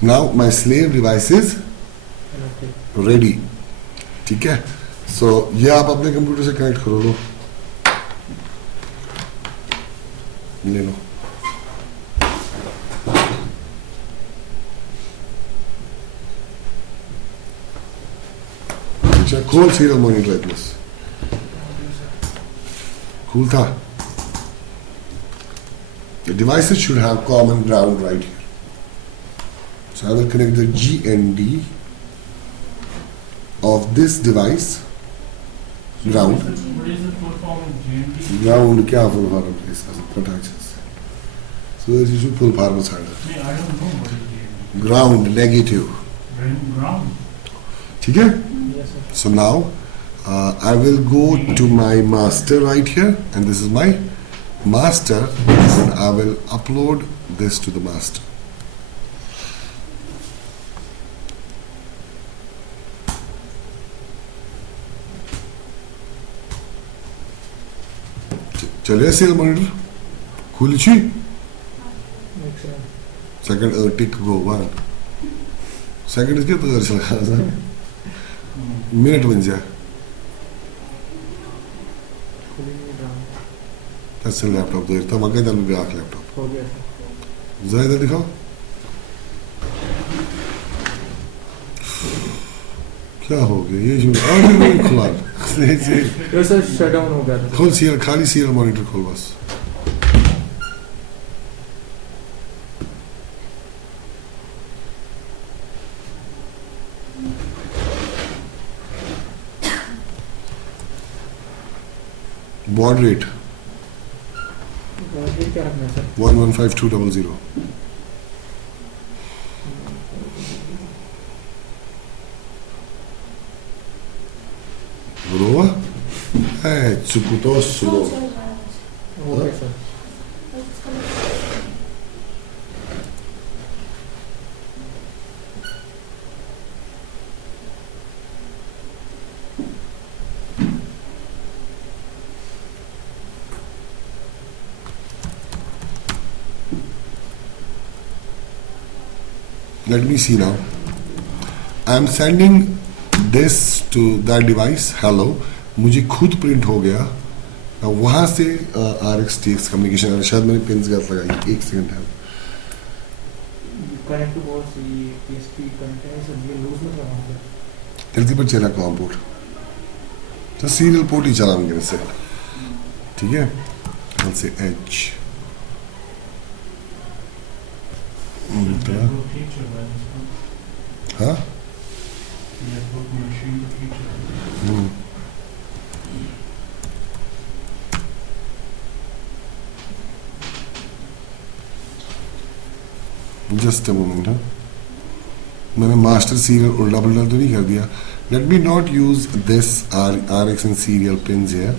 Now my slave device is ready. ठीक है. So ये आप अपने computer से connect करो लो, ले लो. अच्छा, खोल सीरियल मॉनिटर एटलस. Cool था. The devices should have common ground right here. So I will connect the GND of this device. Ground. What is the full form of GND? Ground क्या full form है इसका? पता है. So this is full form है. I don't know what is GND. Ground negative. Ground. ठीक है? Yes, sir. So now I will go to my master right here, and this is my master, and I will upload this to the master. चलिए serial monitor खुलची. Excellent. Second टिक गो 1 second इसके तो चला minute बन जाए. खुली नहीं रहा. ऐसे लैपटॉप देर था मगर चल भी आख लैपटॉप हो गया सर. जरा इधर दिखाओ. क्या हो गया ये जो नहीं खुला. ये सर शट डाउन हो गया था. खोल सीरियल, खाली सीरियल मॉनिटर खोल बस. बॉड रेट ये क्या रखना है सर? 115200. Prova? Cukuto slow. चल रहा है. हो गया sir. Let me see now. I am sending this to that device. Hello. मुझे खुद प्रिंट हो गया. वहाँ से RX TX कम्युनिकेशन. शायद मैंने पिन्स गलत लगाई. 1 सेकंड है. कनेक्ट टू बोर्ड ये PSP कनेक्ट है सर. ये लूज में रहा है. जल्दी पर चला कॉम पोर्ट. तो सीरियल पोर्ट ही चला मेरे से. ठीक है. I'll say H. Network feature by this one. हाँ. Network machine feature. Just a moment. हाँ. मैंने मास्टर सीरियल उल्टा पुल्टा तो नहीं कर दिया. Let me not use this RX and serial pins here.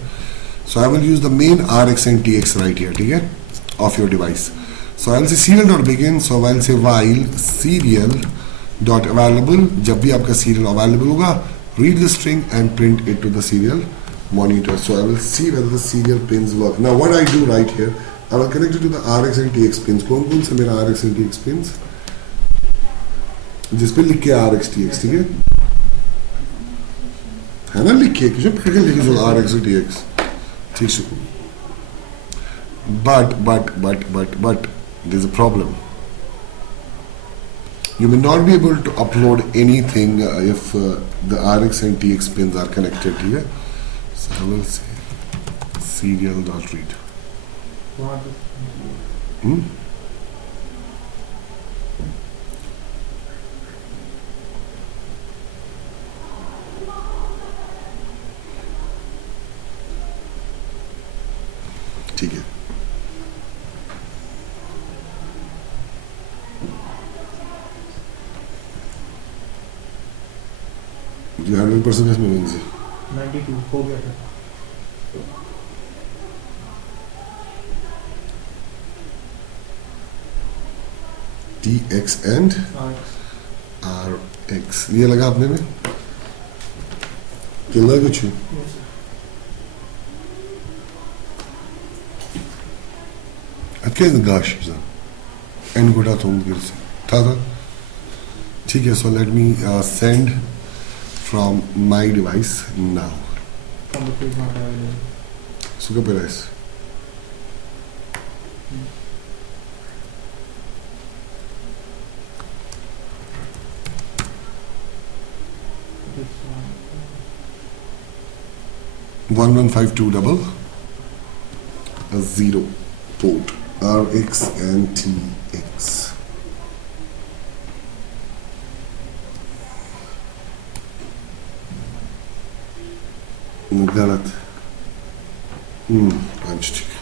So I will use the main RX and TX right here. ठीक है? Of your device. So I will say serial dot begin. So I will say while serial dot available, जब भी आपका serial available होगा, read the string and print it to the serial monitor. So I will see whether the serial pins work. Now what I do right here, I will connect it to the RX and TX pins. कौन से मेरा RX and TX pins? जिस पे लिख के RX TX, ठीक है ना, लिख के किसी पे लिखे जो RX और TX, ठीक है. But there's a problem. You may not be able to upload anything if the RX and TX pins are connected, ठीक है. So I will say serial.read. Hmm? ठीक है. जी 100% इसमें मीन्स 92 हो गया था. TX and RX ये लगा आपने में कितना कुछ अच्छा गाश एंड गुड़ा तुम गिर से था ठीक है. So let me send from my device now. Computer is not available. सुका पेराइस This one. 11520 port RX and TX. गलत. अच्छा ठीक है.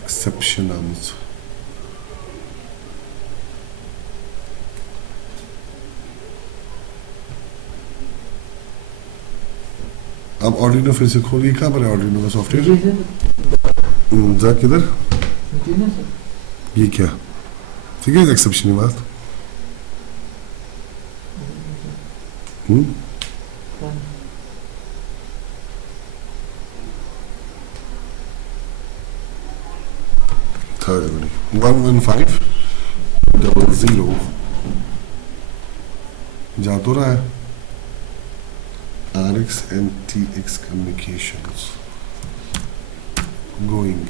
Exceptions. अब ऑर्डिनो फिर से खोलिए. कहाँ पर है ऑर्डिनो का सॉफ्टवेयर? जी सर. जा किधर? जी ना सर. ये क्या ठीक है एक्सेप्शन की बात. थर्ड 11500 जा तो रहा है. RX and TX communications going.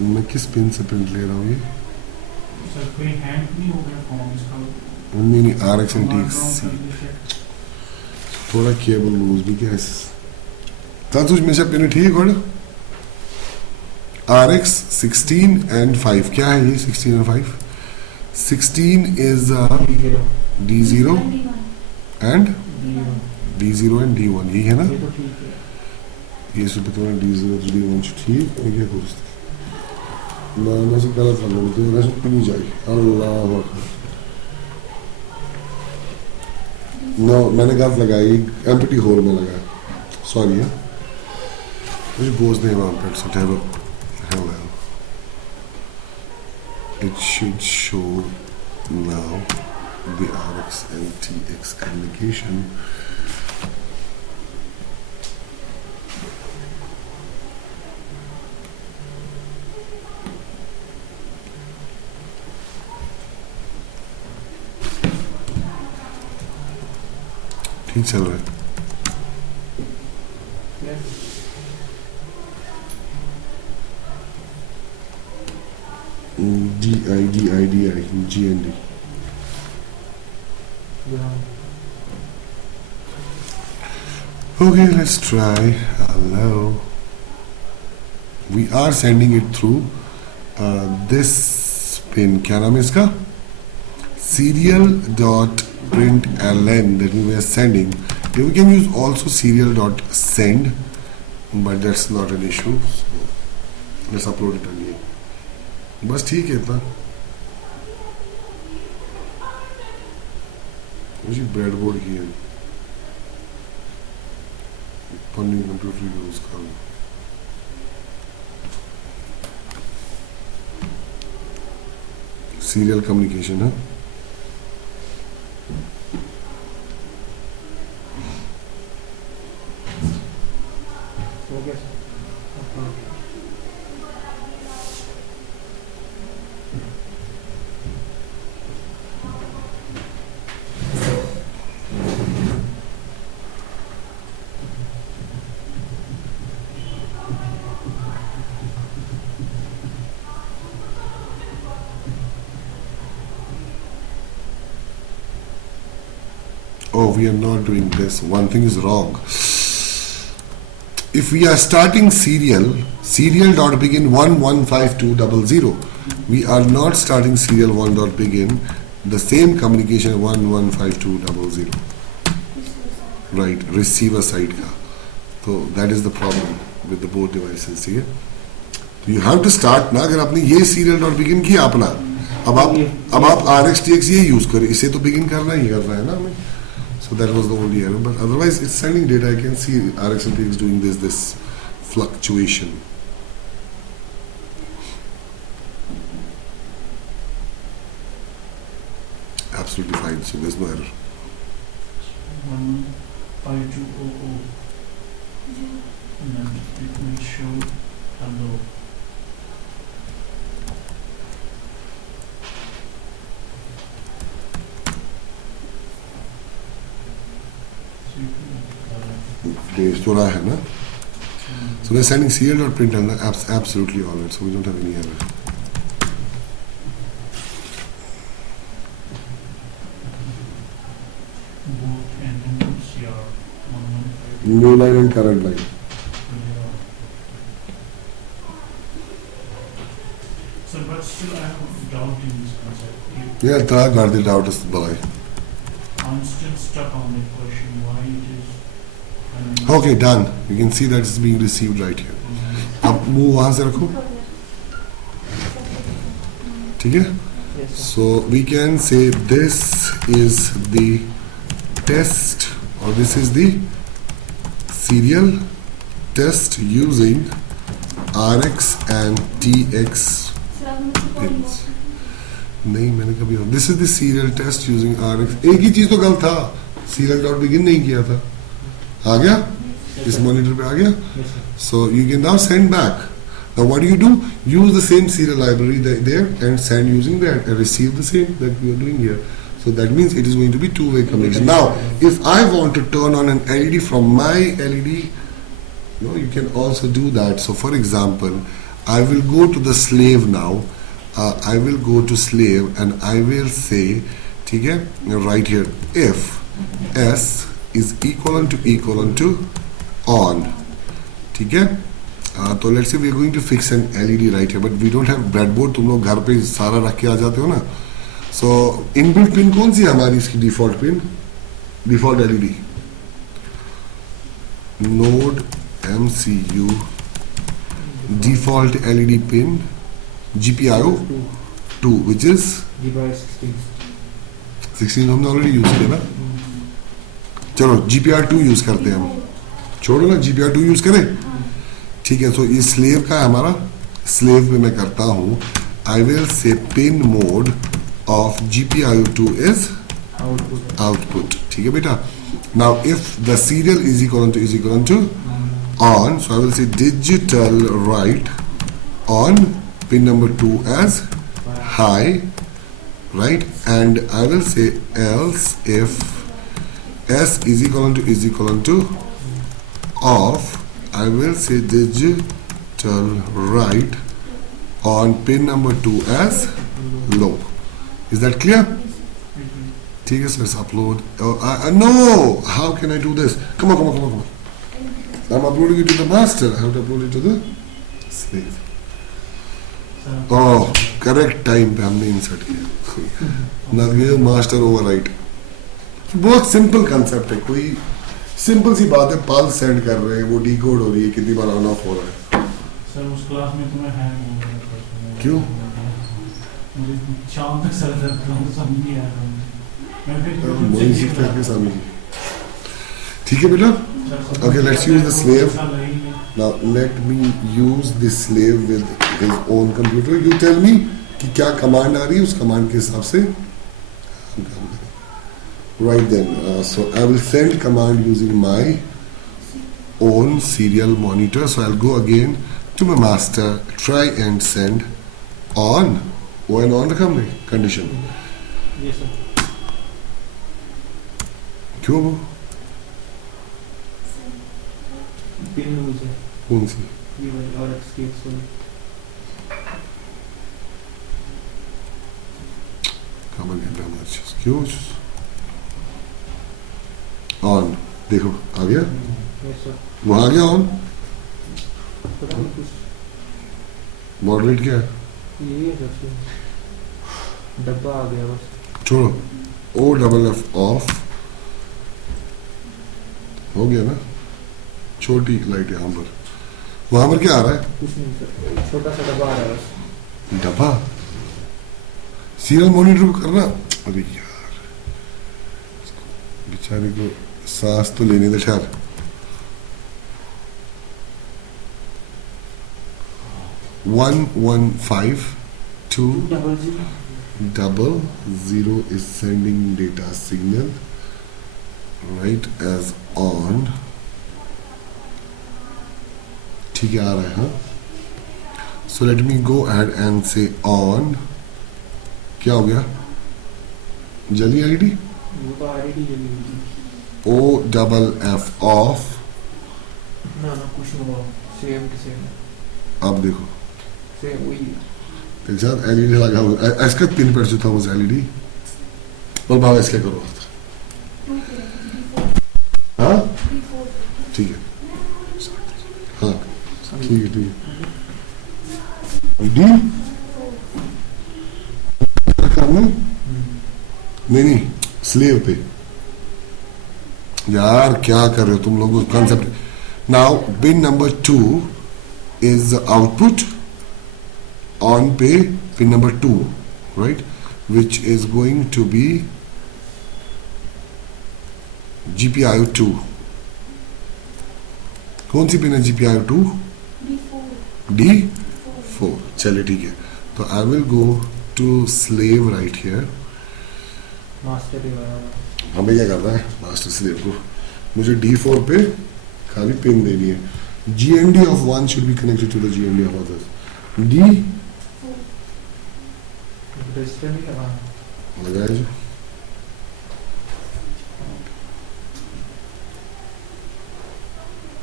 मैं किस पिन से प्रिंट ले रहा हूँ ये? सर कोई हैंड नहीं हो गया फॉर्म इसका? नहीं RX and TX थोड़ा केबल लूज भी क्या है तुझ में से पिन ठीक हो. RX 16 and 5 क्या है ये? 16 and 5. 16 is D0 and D0 and D1 यही है ना. ये तो ठीक है. ये सुबह तुम्हारा D0 तो D1 ठीक है. क्या खोजते ना से गलत लग रहा है. वैसे नहीं जाएगी. अल्लाह नो मैंने गलत लगाया. एम्प्टी होल में लगाया. सॉरी है मुझे गोज नहीं वहाँ पे. It's whatever. It should show now the RX and TX communication. ठीक चल रहा है. Yes. DI GND. Yeah. Okay, let's try. Hello. We are sending it through this pin. क्या नाम है इसका? Serial.println. That we are sending. We can use also serial.send, but that's not an issue. So let's upload it again. बस ठीक है इतना. मुझे breadboard की है फंडिंग कंप्यूटर यूज करो. सीरियल कम्युनिकेशन है. हो गया sir. Oh, we are not doing this. One thing is wrong. If we are starting serial dot begin 115200. We are not starting serial 1 dot begin the same communication 115200. Right, receiver side का. So that is the problem with the both devices. ठीक है? तो you have to start ना. अगर आपने ये serial dot begin किया अपना, अब आप RxTX ये use करें. इसे तो begin करना ही करना है ना हमें. So that was the only error. But otherwise, it's sending data. I can see RxTX doing this fluctuation. Absolutely fine. So there's no error. 15200. And then it will show hello. Place तो रहा है ना. So we're sending serial dot print and absolutely all right. So we don't have any error. Both ends are 115. New line and current line. So, but still I have doubt in this concept. Yeah, try got the doubt is boy. I'm still stuck on the question why it is. Okay, done. You can see that it's being received right here. अब मुंह वहाँ से रखो. ठीक है? Yes, sir. So we can say this is the test or this is the serial test using RX and TX sir आप मुझे call pins. नहीं मैंने कभी this is the serial test using RX. एक ही चीज तो गलत था. serial dot begin नहीं किया था. आ गया? इस monitor पे आ गया? Yes, sir. So you can now send back. Now what do? Use the same serial library there and send using that and receive the same that we are doing here. So that means it is going to be two-way communication. Now, if I want to turn on an LED from my LED, you can also do that. So for example, I will go to the slave now. I will go to slave and I will say, ठीक है, right here, if S is equivalent to on. ठीक है? तो let's say we are going to fix an LED right here, but we don't have breadboard. तुम लोग घर पे सारा रख के आ जाते हो ना. So inbuilt pin कौन सी है हमारी इसकी default pin? Default LED. Node MCU default LED pin GPIO 2, which is GPIO 16. 16 हमने already use किया ना. चलो GPIO 2 यूज करते हैं हम. छोड़ो ना GPIO 2 यूज करें. ठीक है. तो ये स्लेव का है हमारा. स्लेव पे मैं करता हूँ. I will say pin mode of GPIO 2 is output. ठीक है बेटा. Now if the serial is equivalent to on, so I will say digital write on pin number 2 as high, right? And I will say else if S is equivalent to off, I will say digital write on pin number 2 as low. Is that clear? ठीक है, so let's upload. No, how can I do this? Come on. I'm uploading it to the master. I have to upload it to the slave. Oh, correct time पे हमने insert किया. ना ये master override. बहुत simple concept है. कोई simple सी बात है. पल्स सेंड कर रहे हैं, वो डिकोड हो रही है, कितनी बार ऑन ऑफ हो रहा है. सर उस क्लास में तुम्हें हैंग हो गया था. क्यों? मुझे शाम तक सर दर्द था, समझ नहीं आ रहा. मैं फिर वही शिफ्ट करके समझिए. ठीक है बेटा. Okay, let's use the slave. Now let me use the slave with his own computer. You tell me कि क्या कमांड आ रही है, उस कमांड के हिसाब से हम काम करें. Right then, so I will send command using my own serial monitor. So I'll go again to my master, try and send on when on the company condition. Yes sir. क्यों वो pin loose है कौन सी ये वाली और escape वाली. Command के नाम अच्छे क्यों ऑन देखो आ गया यस सर. वो आ गया ऑन पता नहीं कुछ मॉडरेट क्या है ये है सर. डब्बा आ गया बस. छोड़ो ओ डबल एफ ऑफ हो गया ना. छोटी लाइट यहाँ पर वहां पर क्या आ रहा है कुछ नहीं सर. छोटा सा डब्बा आ रहा है बस. डब्बा सीरियल मॉनिटर को करना. अरे यार बेचारे को सांस तो लेने दे ठहर. One one five two double 00 is sending data signal right as on. ठीक है आ रहा है हाँ. So let me go ahead and say on. क्या हो गया जली आईडी वो तो ऑलरेडी जली हुई थी. O double F off. ना ना कुछ नहीं हुआ. Same to same. अब देखो सेम वही. तेरे साथ एलईडी लगा हुआ इसका पिन पर जो था वो एलईडी बोल भाव इसका करो हाँ ठीक है हाँ ठीक है ठीक है डी करना नहीं स्लेव पे. यार क्या कर रहे हो तुम लोग concept. Now pin number 2 is output on पे pin number 2 right which is going to be GPIO 2. कौन सी पिन है GPIO 2 D4. चलिए ठीक है. तो I will go to slave right here. Master ही वाला. हमें क्या करना है मास्टर स्लेव को मुझे D4 पे खाली पिन देनी है. GND of one should be connected to the GND of others. D register नहीं लगा. लगाया जो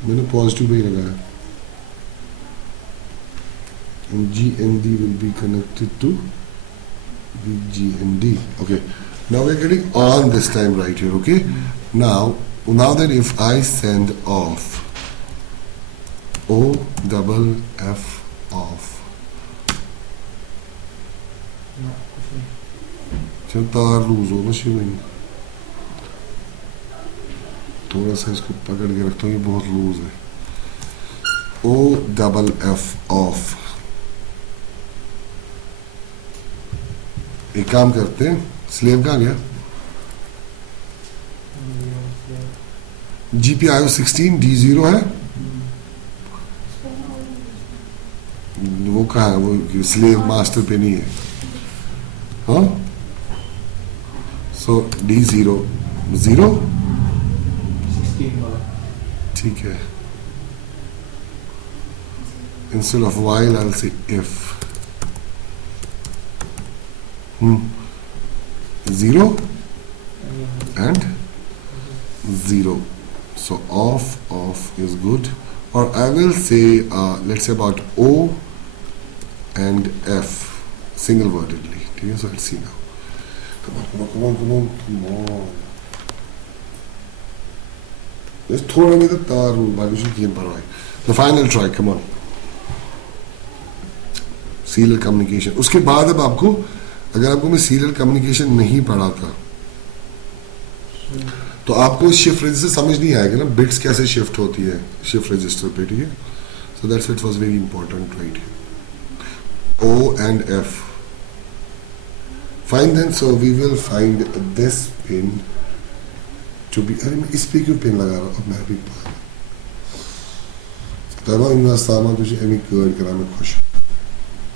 मैंने पॉजिटिव पे ही लगाया. And GND will be connected to the GND. Okay. Now we're getting on this time right here. Okay. Now then if I send off O double F off. ना कुछ नहीं. चल तार लूज हो बस ये थोड़ा सा इसको पकड़ के रखता हूँ ये बहुत लूज है. O double F off. एक काम करते हैं स्लेव कहाँ गया GPIO 16 D0 है वो कहाँ है वो स्लेव मास्टर पे नहीं है हाँ. सो D0 0 16 वाला. ठीक है. instead of while I'll say if 0 and 0. So off is good. Or I will say let's say about O and F single wordedly. Okay, so let's see now. Come on. Just थोड़ा में तो तार बाकी कुछ नहीं परवाह. The final try, come on. Serial communication. उसके बाद अब आपको अगर आपको मैं सीरियल कम्युनिकेशन नहीं पढ़ाता तो आपको शिफ्ट रजिस्टर समझ नहीं आएगा ना बिट्स कैसे शिफ्ट होती है शिफ्ट रजिस्टर पे. ठीक है. So that's it was very important right. O and F. Fine then, so we will find this pin to be. अरे मैं इस पे क्यों पिन लगा रहा हूँ अब मैं भी तब इन्वेस्टामा तुझे एमी कर करा में खुश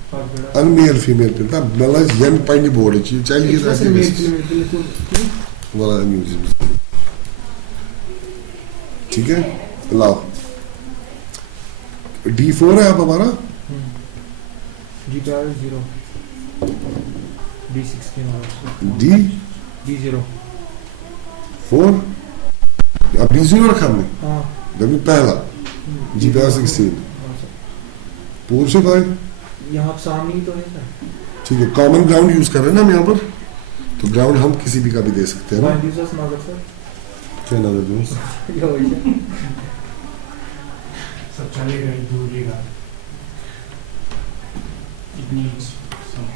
Fuck बेटा अनमेल फीमेल पे था मतलब यन पानी बोर्ड चाहिए चाहिए It's just a male female वाला म्यूजिक ठीक है लाओ D4 है आप हमारा GPR 0 D16 also D4 D0 अब D0 रखा हमने हाँ जब पहला GPR 16 पूछ भाई यहाँ सामने ही तो है सर ठीक है कॉमन ग्राउंड यूज कर रहे हैं ना हम यहाँ पर तो ग्राउंड हम किसी भी का भी दे सकते हैं ना Mind users नजर सर क्या नजर दोस्त ये वही है सब चलेगा दूरिएगा it needs some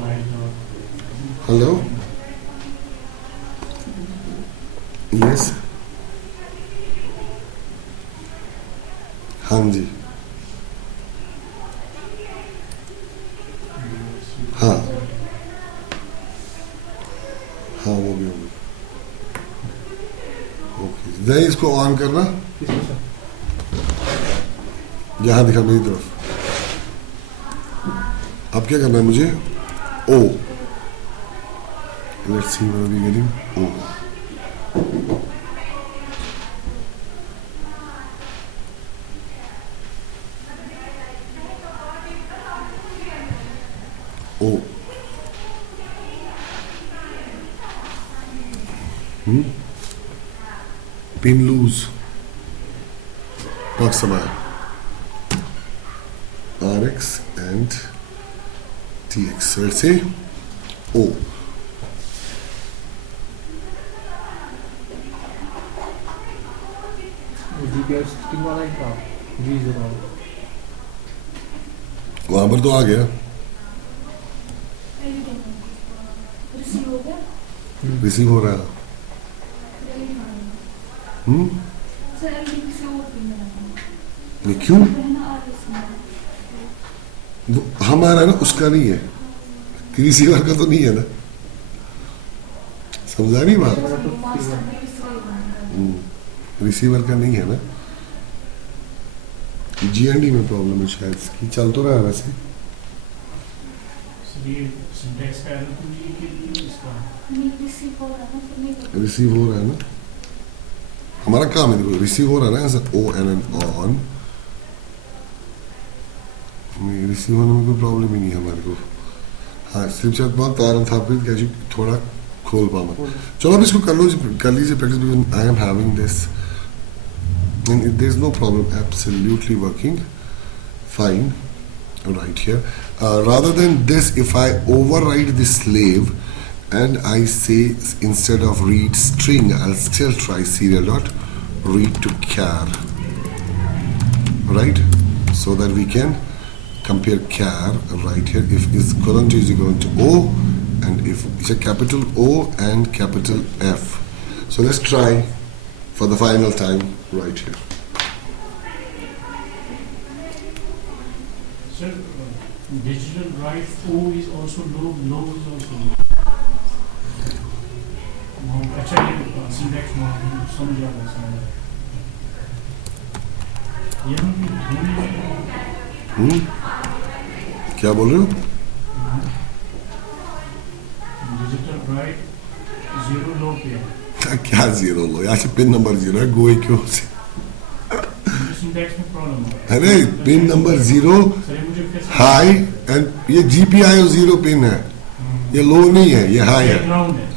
light or hello yes हाँ जी हाँ हाँ वो भी होगा ओके नहीं इसको ऑन करना किसको सर यहाँ दिखा मेरी तरफ अब क्या करना है मुझे oh let's see when we getting oh oh pin lose proxima RX and TX. So let's say O. GPR 16 वाला ही था G0 वाला वहां पर तो आ गया रिसीव हो गया रिसीव हो रहा है सर एलडी से और पिन लगाना ये क्यों रहना और इसमें वो हमारा ना उसका नहीं है रिसीवर का तो नहीं है ना समझा नहीं बात मास्टर में इसलिए बनाना रिसीवर का नहीं है ना जीएनडी में प्रॉब्लम है शायद इसकी चल तो रहा है वैसे ये सिंटैक्स का एरर तो नहीं कि इसका नहीं रिसीव हो रहा है तो नहीं रिसीव हो रहा है ना हमारा काम है देखो रिसीव हो रहा है ना ऐसा O N N on receive होने में कोई प्रॉब्लम ही नहीं है हमारे को हाँ सिर्फ शायद बहुत तार था फिर क्या थोड़ा खोल पाना चलो अब इसको कर लीजिए practice because I am having this and there is no problem absolutely working fine right here rather than this if I override the slave and I say instead of read string I'll still try serial dot read to char right so that we can compare char right here if is equivalent to is equivalent to O and if it's a capital O and capital F so let's try for the final time right here. Sir, digital write O is also low, low is also low. अच्छा ये syntax में समझ आ रहा है ये क्या बोल रहे हो डिजिटल राइट जीरो लो पे है क्या जीरो लो यहाँ से पिन नंबर जीरो है गोए क्यों से सिंटैक्स में प्रॉब्लम है अरे पिन नंबर जीरो सर ये मुझे कैसे हाई एंड ये जीपीआई जीरो पिन है ये लो नहीं है ये हाई है ग्राउंड है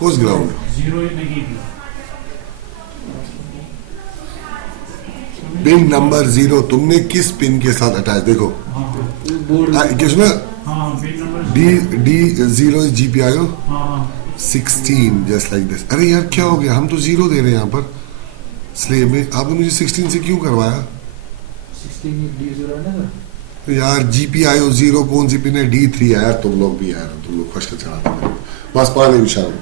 कोस ground zero negative pin number zero तुमने किस पिन के साथ अटैच देखो हाँ बोर्ड किसमें हाँ pin number D D zero GPI हाँ 16 जस्ट लाइक दिस अरे यार क्या हो गया हम तो जीरो दे रहे हैं यहाँ पर स्लेव में आपने मुझे 16 से क्यों करवाया 16 D0 है ना सर यार जीपीआईओ जीरो कौन सी पिन है D3 है यार तुम लोग भी यार तुम लोग खुश चढ़ाते हैं बस पाने Vishal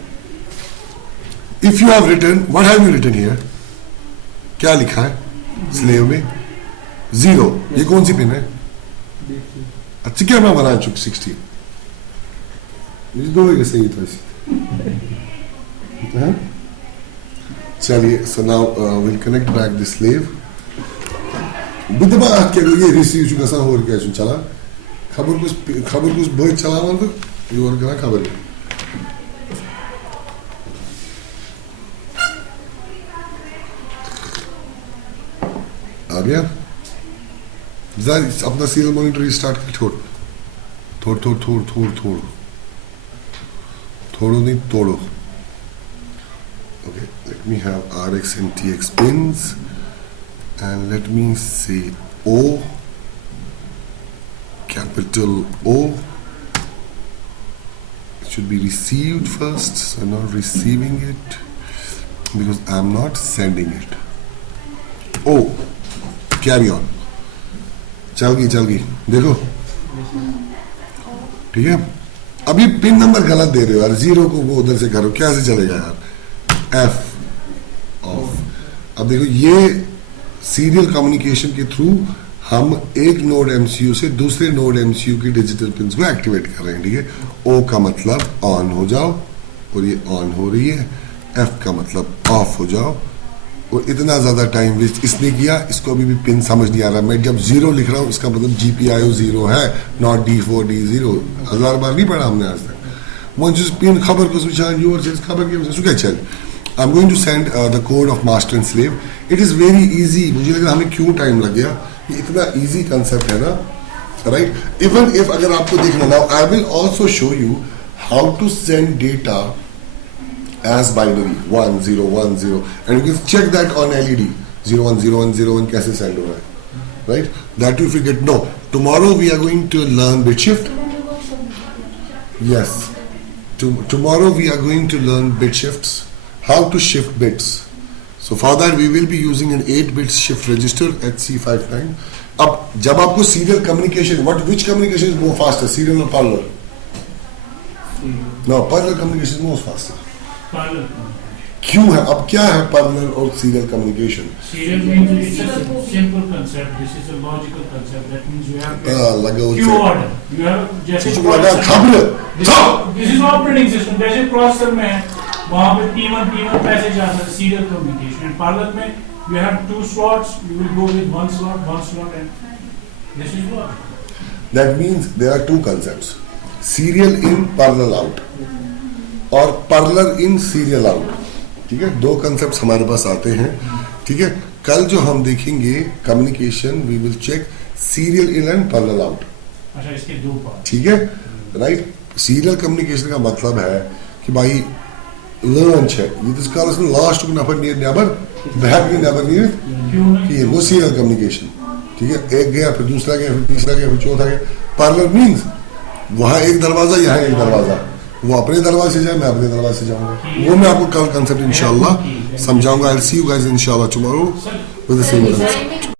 if you have written what have you written here क्या लिखा है स्लेव में जीरो ये कौन सी पिन है D3 अच्छा क्या मैं बना चुक 16 मुझे दो ही सही था हाँ? चलिए, so now we'll connect back the slave. बिदमा क्या ये रिसीव चुका सा हो क्या चला खबर कुछ बहुत चला मान तो ये और क्या खबर है आ गया जरा अपना सीरियल मॉनिटर रिस्टार्ट कर थोड़ो नहीं तोड़ो okay let me have RX and TX pins and let me say O capital O it should be received first so I'm not receiving it because I'm not sending it O carry on चल गई देखो ठीक है अभी pin number गलत दे रहे हो यार 0 को वो उधर से करो कैसे चलेगा यार F ऑफ अब देखो ये सीरियल कम्युनिकेशन के थ्रू हम एक नोड एमसीयू से दूसरे नोड एमसीयू की डिजिटल पिंस को एक्टिवेट कर रहे हैं ठीक है ओ का मतलब ऑन हो जाओ और ये ऑन हो रही है एफ का मतलब ऑफ हो जाओ और इतना ज्यादा टाइम वेस्ट इसने किया इसको अभी भी पिन समझ नहीं आ रहा मैं जब 0 लिख रहा हूँ इसका मतलब GPIO 0 है नॉट D4 D0 1000 बार नहीं पढ़ा हमने आज तक वो जिस पिन खबर को स्विच यूर से खबर की वजह से चल I'm going to send the code of master and slave. It is very easy. मुझे लगा हमें क्यों टाइम लग गया ये इतना easy concept है ना right? Even if अगर आपको देखना now I will also show you how to send data as binary 1 0 1 0 and you can check that on LED 0 1 0 1 0 1 कैसे send हो रहा है right? That if you get no tomorrow we are going to learn bit shift. Yes. Tomorrow we are going to learn bit shifts. How to shift bits. So for that we will be using an 8-bit shift register at C59. अब जब आपको serial communication, which communication is more faster, serial or parallel? No, parallel communication is more faster. Parallel. क्यों है? अब क्या है parallel और serial communication? Serial means it's a simple concept. This is a logical concept. That means you have लगा queue order. You have जैसे लगा खबर. This is operating system. जैसे processor में है वहाँ पे P1 पैसे जा सकते हैं serial communication. And parallel में you have 2 slots. You will go with one slot, and this is logical. That means there are 2 concepts: serial in, parallel out, और parallel in, serial out. ठीक है 2 concepts हमारे पास आते हैं ठीक है कल जो हम देखेंगे communication we will check serial in and parallel out. अच्छा इसके 2 पार्ट ठीक है राइट serial communication का मतलब है कि भाई लंच है ये तो कल इसमें लास्ट को नफर नेबर बैक नेबर नहीं क्यों नहीं कि वो serial communication ठीक है एक गया फिर दूसरा गया फिर तीसरा गया फिर चौथा गया parallel means वहाँ एक दरवाजा यहाँ एक दरवाजा वो अपने दरवाजे से जाए मैं अपने दरवाजे से जाऊंगा वो मैं आपको कल कंसेप्ट इंशाल्लाह समझाऊंगा I'll see you guys inshallah tomorrow with the same concept.